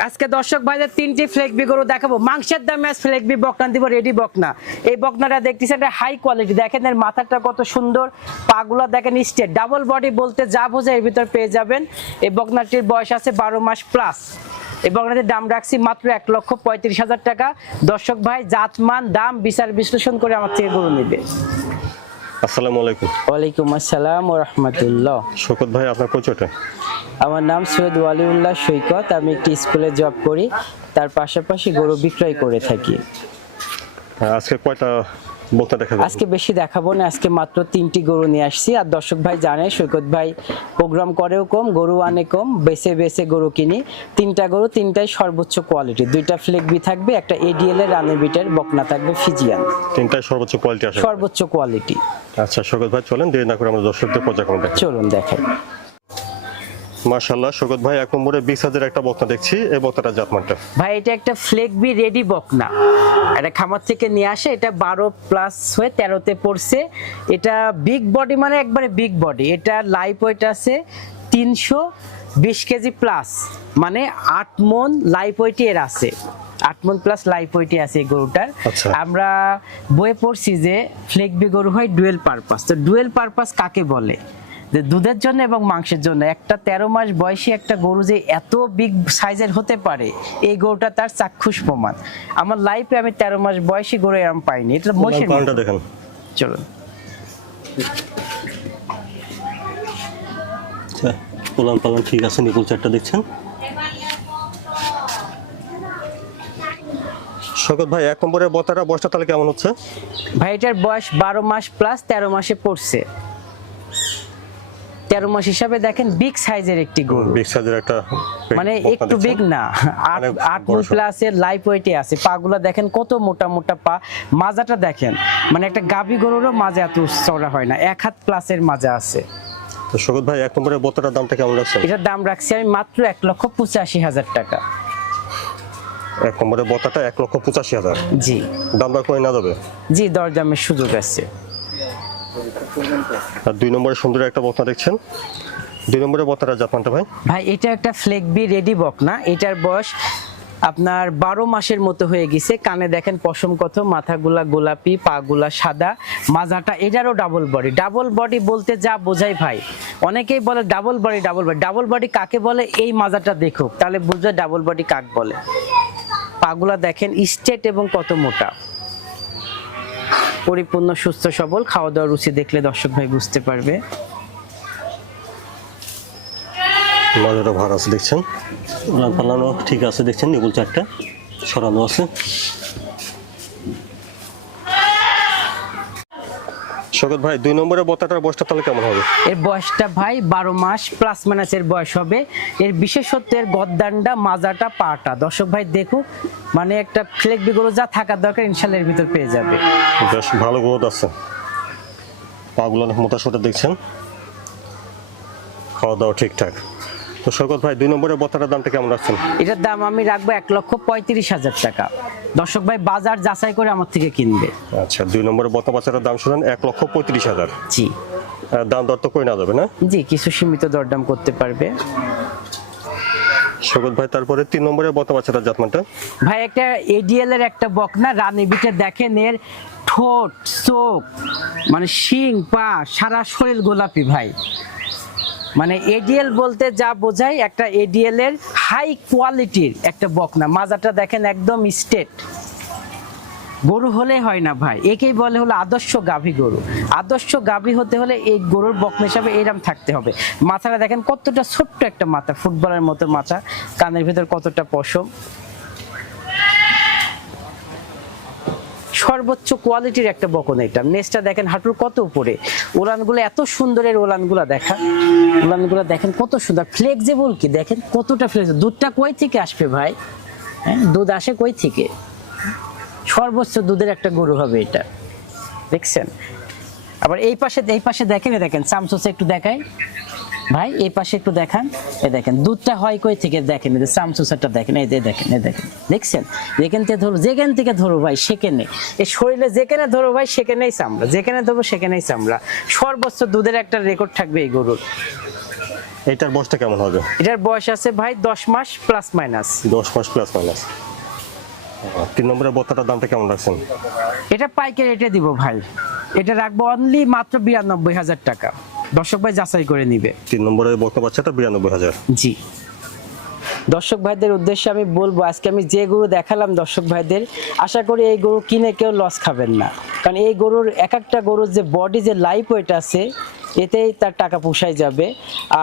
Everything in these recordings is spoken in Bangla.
আজকে দর্শক ভাইদের তিনটি ফ্লেকবি গরু দেখাবো। মাংসের দামে আজ ফ্লেকবি বকনা দিব রেডি বকনা। এই বকনাটা দেখতেছেন এটা হাই কোয়ালিটি দেখেন এর মাথাটা কত সুন্দর পাগুলা দেখেন স্টেট ডাবল বডি বলতে যা বোঝে এর ভিতর পেয়ে যাবেন। এই বকনাটির বয়স আছে বারো মাস প্লাস এই বকনাটির দাম রাখছি মাত্র এক লক্ষ পঁয়ত্রিশ হাজার টাকা। দর্শক ভাই জাতমান দাম বিচার বিশ্লেষণ করে আমার থেকে গরু নেবে। আসসালামু আলাইকুম। ওয়ালাইকুম আসসালাম ও রহমতুল্লাহ। শোকত ভাই আপনার পরিচয়টা? আমার নাম সৈয়দ ওয়ালিউল্লাহ সৈকত আমি একটি স্কুলে জব করি। তার পাশাপাশি গরু বিক্রয় করে থাকি। হ্যাঁ, আজকে কয়টা বক্তা দেখা যাবে আজকে বেশি দেখাবো না আজকে মাত্র তিনটি গরু নিয়ে আসছি। আর দর্শক ভাই জানে সৈকত ভাই প্রোগ্রাম করেও কম গরু আনে কম বেছে বেছে গরু কিনি। তিনটা গরু তিনটাই সর্বোচ্চ কোয়ালিটি দুইটা ফ্লেগবি থাকবে একটা এডিএল এর রানে বিটের বকনা থাকবে ফিজিয়ান তিনটায় সর্বোচ্চ কোয়ালিটি সর্বোচ্চ কোয়ালিটি আচ্ছা সৈকত ভাই চলেন দেরি না করে আমরা দর্শকদের পর্যায়ক্রমে চলুন দেখাই। মাশাল্লাহ শোকত ভাই এক নম্বরে একটা বক্তা দেখছি। এই বক্তাটা জাতমানটা? ভাই এটা একটা রেডি বকনা। এটা খামার থেকে নিয়ে আসে এটা বারো প্লাস হয়ে তেরোতে পড়ছে। এটা বিগ বডি মানে একবারে বিগ বডি। এটা লাইফ ওয়েট আছে তিনশো বিশ কেজি প্লাস। মানে আট মন লাইফ ওয়েটই এর আছে। আট মন প্লাস লাইফ ওয়েটই আছে এই গরুটার। আচ্ছা। আমরা বইয়ে পড়ছি যে ফ্লেগবি গরু হয় ডুয়েল পারপাস। তো ডুয়েল পারপাস কাকে বলে? যে দুধের জন্য এবং মাংসের জন্য। একটা তেরো মাস বয়সী একটা গরু যে এত বিগ সাইজের হতে পারে এই গরুটা তার চাক্ষুষ প্রমাণ। আমার লাইফে আমি তেরো মাস বয়সী গরু এরম পাইনি। এটা মহিষের দেখেন? চলুন। আচ্ছা পোলান পালন ঠিক আছে নিপুল চারটা দেখছেন? শোকত ভাই এক নম্বরে বতাটা বয়সটা তাহলে কেমন হচ্ছে? ভাই এটার বয়স বারো মাস প্লাস তেরো মাসে পড়ছে। তেরো মাস হিসাবে দেখেন বিগ সাইজের একটি গরু। বিগ সাইজের একটা মানে একটু বিগ না। আট বড় মন। প্লাসের লাইফ ওয়েটে আছে। পাগুলা দেখেন কত মোটা মোটা পা। মাজাটা দেখেন মানে একটা গাবি গরুরও মাজা এত চওড়া হয় না। এক হাত প্লাসের মাজা আছে। তো শোকত ভাই এক নম্বরে বতাটার দামটা কেমন রাখছেন? এটার দাম রাখছি আমি মাত্র এক লক্ষ পঁচাশি হাজার টাকা। এক নম্বরে বতাটা এক লক্ষ পঁচাশি হাজার। জি। দামটা কই না যাবে? জি দরদামের সুযোগ আছে। আর দুই নম্বরে সুন্দর একটা বক্তা দেখছেন। দুই নম্বরে বক্তাটা জাপানটা ভাই? ভাই, এটা একটা ফ্লেগবি রেডি বক না এটার বয়স আপনার বারো মাসের মতো হয়ে গেছে। কানে দেখেন পশম কত, মাথাগুলা গোলাপি, পাগুলা সাদা, মাজাটা এটারও ডাবল বডি ডাবল বডি বলতে যা বোঝাই ভাই, অনেকেই বলে double body double body double body কাকে বলে? এই মাজাটা দেখুক, তাহলে বুঝবে ডাবল বডি কাক বলে। পাগুলা দেখেন স্টেট এবং কত মোটা। পরিপূর্ণ সুস্থ সবল খাওয়া দাওয়া রুচি দেখলে দর্শক ভাই বুঝতে পারবে। মাজাটা ভার আছে দেখছেন? পালানো ঠিক আছে দেখছেন নিগুল চারটা সরানো আছে। শোকত ভাই দুই নম্বরে বত্তাটার বয়সটা তাহলে কেমন হবে? এর বয়সটা ভাই বারো মাস প্লাস মাইনাস এর বয়স হবে। এর বিশেষত্ব এর গদ্দানটা মাজাটা পাটা। দর্শক ভাই দেখুক মানে একটা ফ্লেক বিগুলো যা থাকার দরকার ইনশাল্লাহ এর ভিতর পেয়ে যাবে। বেশ ভালো গ্রোথ আছে। পাগুলো অনেক মোটা সোটা দেখছেন? খাওয়া দাওয়া ঠিকঠাক। তো শোকত ভাই দুই নম্বরের বত্তাটার দামটা কেমন রাখছেন? এটার দাম আমি রাখব এক লক্ষ পঁয়ত্রিশ হাজার টাকা। দর্শক ভাই বাজার যাচাই করে আমার থেকে কিনবে। আচ্ছা দুই নম্বরের বত্তা বাচ্চাটার দাম শুনেন এক লক্ষ পঁয়ত্রিশ হাজার। জি। দাম দর তো কই না যাবে না? জি কিছু সীমিত দরদাম করতে পারবে। শোকত ভাই তারপরে তিন নম্বরে বত্তা বাচ্চাটার জাতমানটা? ভাই একটা এডিএল এর একটা বকনা রানী বিটে দেখেন এর ঠোঁট চোখ মানে শিং পা সারা শরীর গোলাপি ভাই। মানে এডিএল বলতে যা বোঝায় একটা এডিএল এর হাই কোয়ালিটির একটা বকনা। মাজাটা দেখেন একদম স্টেট গরু হলে হয় না ভাই। একেই বলে হলো আদর্শ গাভী গরু। আদর্শ গাভী হতে হলে এই গরুর বকনা হিসাবে এরম থাকতে হবে। মাথাটা দেখেন কতটা ছোট্ট একটা মাথা, ফুটবলের মতো মাথা। কানের ভিতর কতটা পশম। সর্বোচ্চ কোয়ালিটির একটা বকন এটা। নেসটা দেখেন হাঁটুর কত উপরে। ওলানগুলো এত সুন্দরের ওলানগুলো দেখা। ওলানগুলো দেখেন কত সুন্দর। ফ্লেক্সিবল কি? দেখেন কতটা ফ্লেক্সিবল দুধটা কই থেকে আসবে ভাই? হ্যাঁ দুধ আসে কই থেকে? সর্বোচ্চ দুধের একটা গরু হবে এটা। দেখছেন? আবার এই পাশে এই পাশে দেখেন দেখেন সামসুসে একটু দেখাই। ভাই এই পাশে একটু দেখান। এই দেখেন দুধটা হয় কই থেকে? দেখেন এই যে সামসুসারটা দেখেন এই যে দেখেন এই দেখেন। দেখছেন? যেখান থেকে ধরো যেখান থেকে ধরো ভাই সেখানে। এই শরীরে যেখানে ধরো ভাই সেখানেই চামড়া। যেখানে ধরবো সেখানেই চামড়া। সর্বোচ্চ দুধের একটা রেকর্ড থাকবে এই গরুর। এটার বয়সটা কেমন হবে? এটার বয়স আছে ভাই দশ মাস প্লাস মাইনাস দশ মাস প্লাস মাইনাস তিন নম্বরের বত্তাটার দামটা কেমন রাখছেন? এটা পাইকারি রেটে দিব ভাই। এটা রাখব অনলি মাত্র বিরানব্বই হাজার টাকা। দর্শক ভাই যাচাই করে নিবে। তিন নম্বরের বক্তা বাচ্চাটা বিরানব্বই হাজার। জি। দর্শক ভাইদের উদ্দেশ্যে আমি বলব আজকে আমি যে গরু দেখালাম দর্শক ভাইদের আশা করি এই গরু কিনে কেউ লস খাবেন না। কারণ এই গরুর এক একটা গরুর যে বডি যে লাইফ ওয়েট আছে এতেই তার টাকা পোষায় যাবে।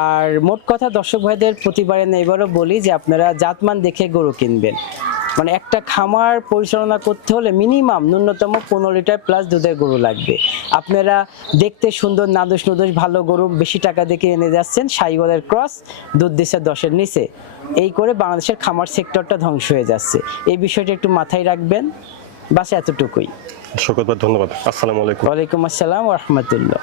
আর মোট কথা দর্শক ভাইদের প্রতিবারে না এবারও বলি যে আপনারা জাতমান দেখে গরু কিনবেন। মানে একটা খামার পরিচালনা করতে হলে মিনিমাম ন্যূনতম পনেরো লিটার প্লাস দুধের গরু লাগবে। আপনারা দেখতে সুন্দর নাদোষ নুদোষ ভালো গরু বেশি টাকা দেখে এনে যাচ্ছেন সাইগরের ক্রস দুধ দিচ্ছে দশের নিচে। এই করে বাংলাদেশের খামার সেক্টরটা ধ্বংস হয়ে যাচ্ছে। এই বিষয়টা একটু মাথায় রাখবেন বাস এতটুকুই। ধন্যবাদ। আসসালামু আলাইকুম। ওয়ালাইকুম আসসালাম রহমতুল্লাহ।